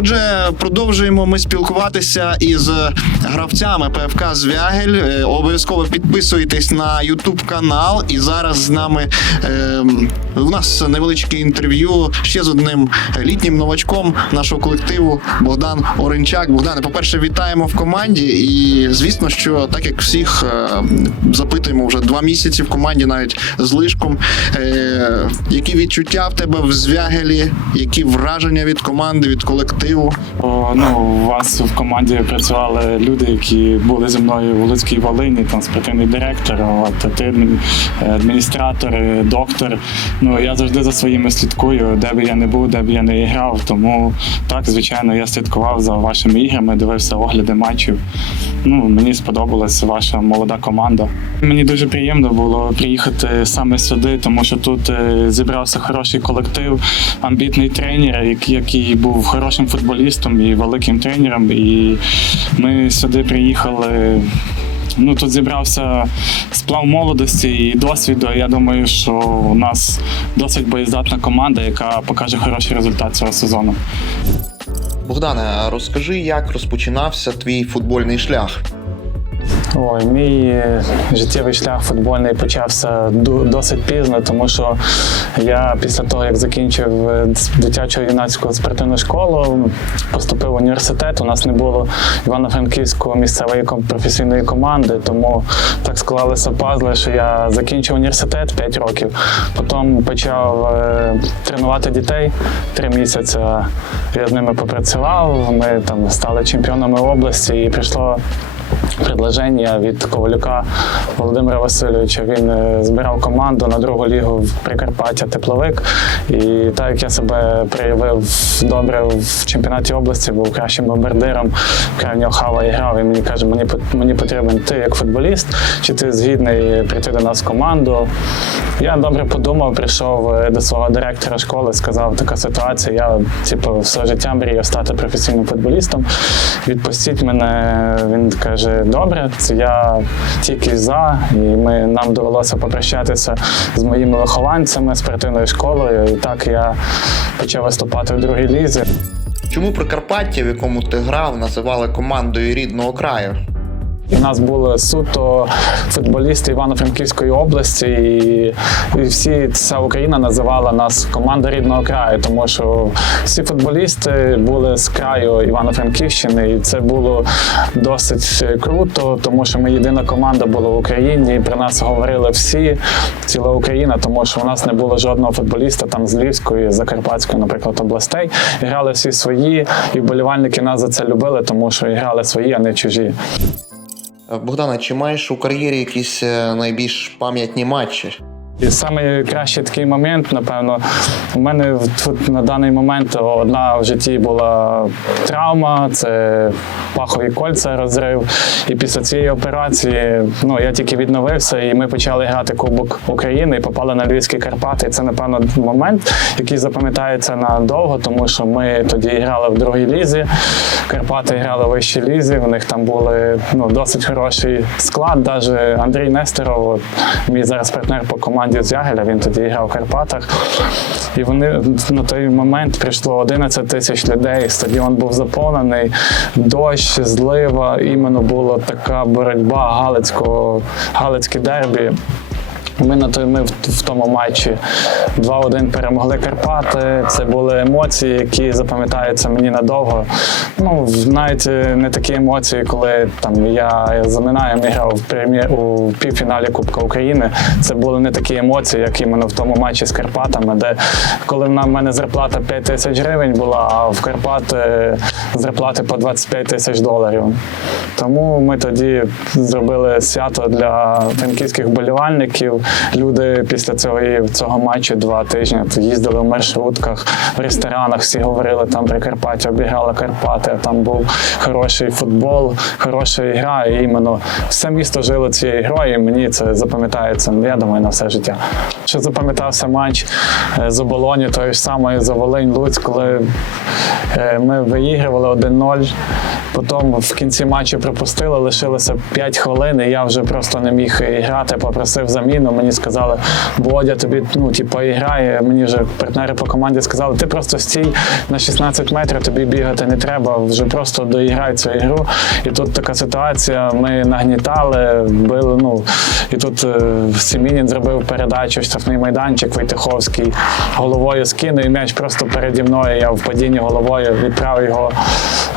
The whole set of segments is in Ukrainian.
Отже, продовжуємо ми спілкуватися із гравцями ПФК Звягель. Е, Обов'язково підписуйтесь на Ютуб канал. І зараз з нами е, у нас невеличке інтерв'ю ще з одним літнім новачком нашого колективу Богдан Оренчак. Богдане, по-перше, вітаємо в команді. І звісно, що так як всіх е, запитуємо вже два місяці в команді, навіть з лишком. Е, які відчуття в тебе в звягелі, які враження від команди, від колективу? О, Ну, у вас в команді працювали люди, які були зі мною в Луцькій Волині, там спортивний директор, от, ти адміністратор, е, доктор. Ну, я завжди за своїми слідкую, де б я не був, де б я не грав. Тому так, звичайно, я слідкував за вашими іграми, дивився огляди матчів. Ну, мені сподобалась ваша молода команда. Мені дуже приємно було приїхати саме сюди, тому що тут е, зібрався хороший колектив, амбітний тренер, який був хорошим футболістом і великим тренером. І ми сюди приїхали. Ну тут зібрався сплав молодості і досвіду. Я думаю, що у нас досить боєздатна команда, яка покаже хороший результат цього сезону. Богдане, розкажи, як розпочинався твій футбольний шлях? Ой, мій е, життєвий шлях футбольний почався досить пізно, тому що я після того, як закінчив е, дитячу юнацьку спортивну школу, поступив в університет. У нас не було івано-франківської місцевої професійної команди, тому так склалися пазли, що я закінчив університет 5 років. Потім почав е, тренувати дітей три місяці. Я з ними попрацював. Ми там стали чемпіонами області і прийшло предложення від Ковалюка Володимира Васильовича. Він е, збирав команду на другу лігу в Прикарпаття Тепловик. І так як я себе проявив добре в чемпіонаті області, був кращим бомбардиром, край в нього хава і грав. І мені каже, мені мені потрібен ти як футболіст, чи ти згідний прийти до нас в команду. Я добре подумав, прийшов е, до свого директора школи, сказав, така ситуація. Я типу все життя мріяв стати професійним футболістом. Відпустіть мене. Він каже: добре, це я тільки за. І ми нам довелося попрощатися з моїми вихованцями спортивною школою. І так я почав виступати в другій лізі. Чому Прикарпаття, в якому ти грав, називали командою рідного краю? У нас були суто футболісти Івано-Франківської області, і, і всі вся Україна називала нас команда рідного краю, тому що всі футболісти були з краю Івано-Франківщини, і це було досить круто, тому що ми єдина команда була в Україні. І про нас говорили всі, ціла Україна, тому що у нас не було жодного футболіста там з Львівської, Закарпатської, наприклад, областей. Грали всі свої, і вболівальники нас за це любили, тому що грали свої, а не чужі. Богдане, чи маєш у кар'єрі якісь е, найбільш пам'ятні матчі? І саме кращий такий момент, напевно, у мене тут на даний момент одна в житті була травма, це пахові кольця розрив. І після цієї операції ну, я тільки відновився, і ми почали грати Кубок України і попали на Львівські Карпати. Це, напевно, момент, який запам'ятається надовго, тому що ми тоді грали в другій лізі. Карпати грали в вищій лізі. У них там були ну, досить хороший склад. Навіть Андрій Нестеров, мій зараз партнер по команді з Ягеля, він тоді грав в Карпатах. І вони на той момент прийшло 11 тисяч людей. Стадіон був заповнений, дощ, злива. Іменно була така боротьба галицького, галицьке дербі. Ми на той ми в, тому матчі 2-1 перемогли Карпати. Це були емоції, які запам'ятаються мені надовго. Ну навіть е, не такі емоції, коли там я за Минаєм грав в прем'єр у півфіналі Кубка України. Це були не такі емоції, як іменно в тому матчі з Карпатами, де коли на мене зарплата 5 тисяч гривень була, а в Карпат е, зарплати по 25 тисяч доларів. Тому ми тоді зробили свято для франківських болівальників. Люди після цього, цього матчу два тижні їздили в маршрутках, в ресторанах, всі говорили там Прикарпаття, обіграли Карпати, там був хороший футбол, хороша гра. І іменно все місто жило цією грою, і мені це запам'ятається, я думаю, на все життя. Ще запам'ятався матч е, з оболоні, тої ж самої за Волинь Луць, коли е, ми виігрували 1-0. Потім в кінці матчу пропустили, лишилося 5 хвилин, і я вже просто не міг грати, попросив заміну. Мені сказали, Бодя, тобі ну, типу, грає. Мені вже партнери по команді сказали, ти просто стій на 16 метрів, тобі бігати не треба, вже просто доіграй цю ігру. І тут така ситуація, ми нагнітали, били. Ну, і тут е, Семінін зробив передачу, штрафний майданчик, Войтиховський головою скинув, і м'яч просто переді мною. Я в падінні головою відправив його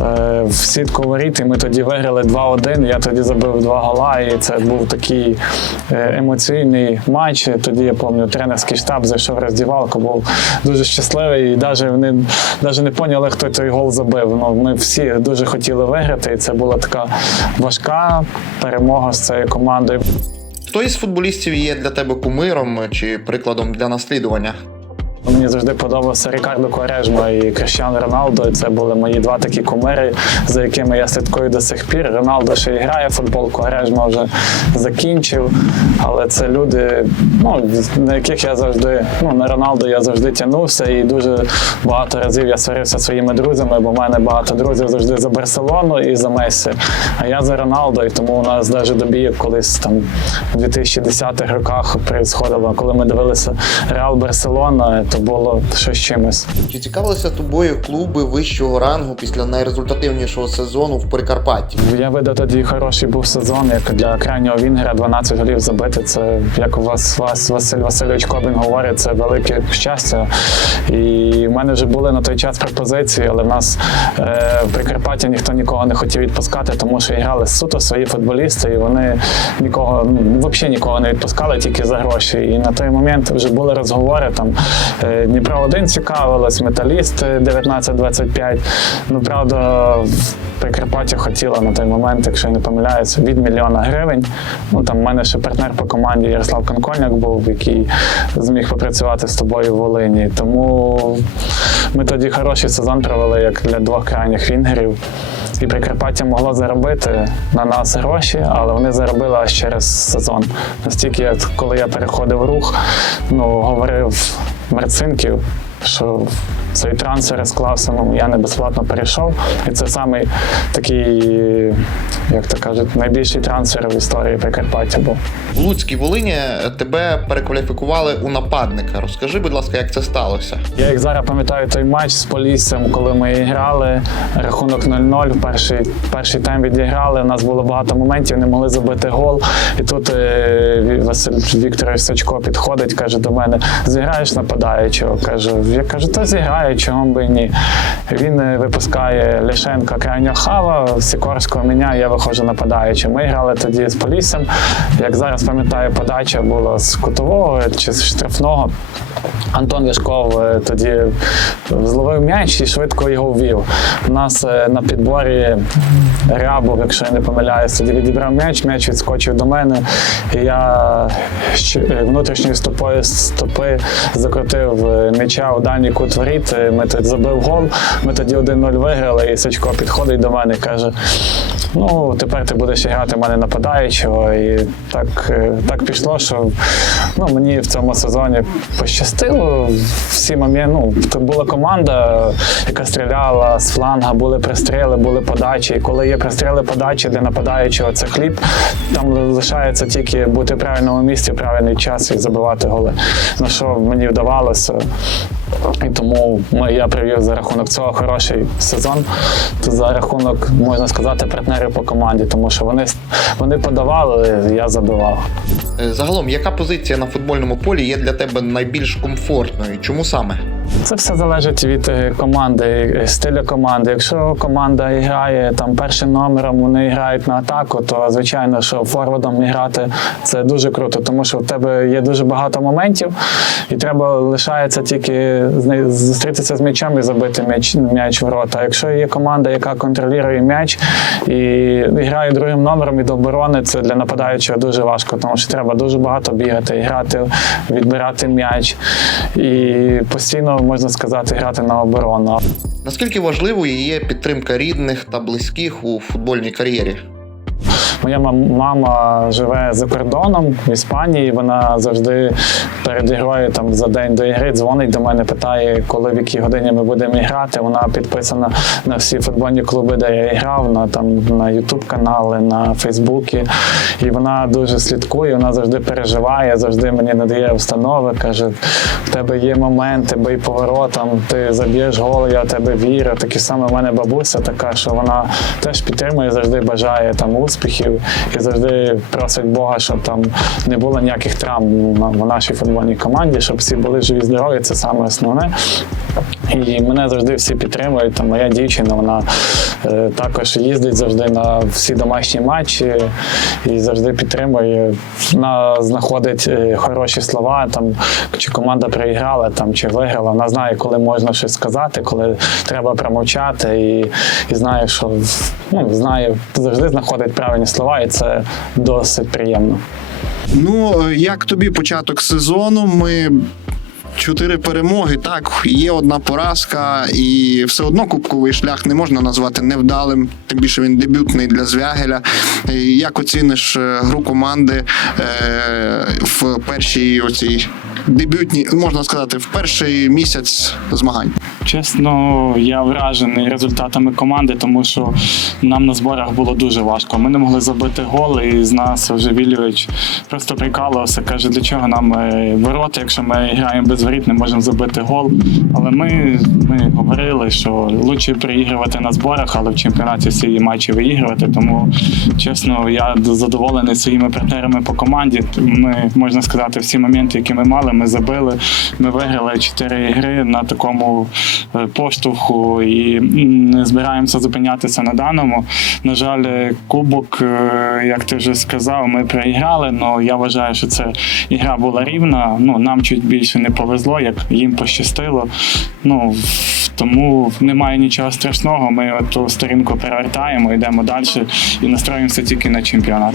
е, в сітку воріт, і ми тоді виграли 2-1. Я тоді забив два гола, і це був такий е, емоційний матч. Тоді я пам'ятаю, тренерський штаб зайшов в роздівалку, був дуже щасливий, і навіть вони навіть не поняли, хто той гол забив. Ну, ми всі дуже хотіли виграти, і це була така важка перемога з цією командою. Хто із футболістів є для тебе кумиром чи прикладом для наслідування? Мені завжди подобався Рікардо Корежма і Кріштіану Роналдо. Це були мої два такі кумири, за якими я слідкую до сих пір. Роналдо ще грає в футбол, Корежма вже закінчив. Але це люди, ну, на яких я завжди, ну, на Роналдо я завжди тягнувся, і дуже багато разів я сварився своїми друзями, бо в мене багато друзів завжди за Барселону і за Месі. А я за Роналдо, і тому у нас навіть до колись там у 2010-х роках происходило, коли ми дивилися Реал Барселона, то було щось чимось. Чи цікавилися тобою клуби вищого рангу після найрезультативнішого сезону в Прикарпатті? Я видав тоді хороший був сезон, як для крайнього Вінгера 12 голів забити. Це як у вас, вас Василь Васильович Кобін говорить, це велике щастя. І в мене вже були на той час пропозиції, але в нас е, в Прикарпатті ніхто нікого не хотів відпускати, тому що грали суто свої футболісти, і вони нікого ну, взагалі нікого не відпускали тільки за гроші. І на той момент вже були розговори там. Е, Дніпро 1 цікавилось, металіст е, 19-25. Ну правда, в Прикарпаття хотіла на той момент, якщо я не помиляюся, від мільйона гривень. Ну там в мене ще партнер по команді Ярослав Конкольняк був, який зміг попрацювати з тобою в Волині. Тому ми тоді хороший сезон провели як для двох крайніх вінгерів. І Прикарпаття могло заробити на нас гроші, але вони заробили аж через сезон. Настільки, коли я переходив рух, ну говорив Марцинків, що цей трансфер склався, ну я не безплатно перейшов. І це самий такий, як то кажуть, найбільший трансфер в історії Прикарпаття був. В Луцькій Волині тебе перекваліфікували у нападника. Розкажи, будь ласка, як це сталося? Я як зараз пам'ятаю той матч з Поліссям, коли ми грали, рахунок 0-0, перший, перший тайм відіграли. У нас було багато моментів, не могли забити гол. І тут е, Василь Вікторович Сачко підходить, каже до мене: зіграєш нападаючого. Кажу, я кажу, та зіграю, чого би ні. Він е, випускає Ляшенка крайнього хава, Сікорського мене, я виходжу нападаючим. Ми грали тоді з Поліссям. Як зараз пам'ятаю, подача була з кутового чи з штрафного. Антон Ляшков е, тоді зловив м'яч і швидко його ввів. У нас е, на підборі Рябов, якщо я не помиляюсь, тоді відібрав м'яч, м'яч відскочив до мене. І я внутрішньою стопою стопи закрутив м'яча у дальній Ми тоді забив гол. Ми тоді 1-0 виграли, і Сачко підходить до мене і каже: Ну, тепер ти будеш грати в мене нападаючого. І так, е, так пішло, що ну, мені в цьому сезоні пощастило. Всі моменти, ну, була команда, яка стріляла з фланга, були пристріли, були подачі. І коли є пристріли подачі для нападаючого, це хліб, там лишається тільки бути в правильному місці, правильний час і забивати голи. На що мені вдавалося. І тому я привів за рахунок цього хороший сезон. За рахунок, можна сказати, партнерів по команді, тому що вони, вони подавали, я забивав. Е, Загалом, яка позиція на футбольному полі є для тебе найбільш комфортною? Чому саме? Це все залежить від е, команди, е, стилю команди. Якщо команда грає там першим номером, вони грають на атаку, то звичайно, що форвардом грати це дуже круто, тому що в тебе є дуже багато моментів, і треба лишається тільки зустрітися з м'ячем і забити м'яч, м'яч в рота. А якщо є команда, яка контролює м'яч і грає другим номером від оборони, це для нападаючого дуже важко, тому що треба дуже багато бігати, грати, відбирати м'яч і постійно можна сказати грати на оборону. Наскільки важливою є підтримка рідних та близьких у футбольній кар'єрі? Моя мама живе за кордоном в Іспанії. Вона завжди перед ігрою там за день до ігри дзвонить до мене, питає, коли в якій годині ми будемо грати. Вона підписана на всі футбольні клуби, де я грав, на там на Ютуб канали, на Фейсбуці. І вона дуже слідкує, вона завжди переживає, завжди мені надає установи, каже: в тебе є моменти, бий поворотом, ти заб'єш гол, я в тебе вірю. Такі саме в мене бабуся така, що вона теж підтримує, завжди бажає там успіхів і завжди просить Бога, щоб там не було ніяких травм в нашій футбольній команді, щоб всі були живі, здорові. Це саме основне. І мене завжди всі підтримують. Там моя дівчина, вона е, також їздить завжди на всі домашні матчі і завжди підтримує. Вона знаходить е, хороші слова, там чи команда проіграла, там чи виграла. Вона знає, коли можна щось сказати, коли треба промовчати, і, і знає, що ну, знає, завжди знаходить правильні слова, і це досить приємно. Ну, е, як тобі початок сезону? Ми. Чотири перемоги, так, є одна поразка, і все одно кубковий шлях не можна назвати невдалим, тим більше він дебютний для Звягеля. Як оціниш е, гру команди е, в першій оцій дебютній, можна сказати, в перший місяць змагань? Чесно, я вражений результатами команди, тому що нам на зборах було дуже важко. Ми не могли забити гол, і з нас вже Вільович просто прикалувався, каже, для чого нам е, ворота, якщо ми граємо без воріт, не можемо забити гол. Але ми, ми говорили, що краще приігрувати на зборах, але в чемпіонаті всі матчі виігрувати. Тому, чесно, я задоволений своїми партнерами по команді. Ми можна сказати, всі моменти, які ми мали, ми забили. Ми виграли чотири ігри на такому е, поштовху і не збираємося зупинятися на даному. На жаль, кубок, е, як ти вже сказав, ми проіграли. але я вважаю, що це ігра була рівна. Ну нам чуть більше не повезло, як їм пощастило. Ну тому немає нічого страшного. Ми ту сторінку перевертаємо, йдемо далі і настроїмося тільки на чемпіонат.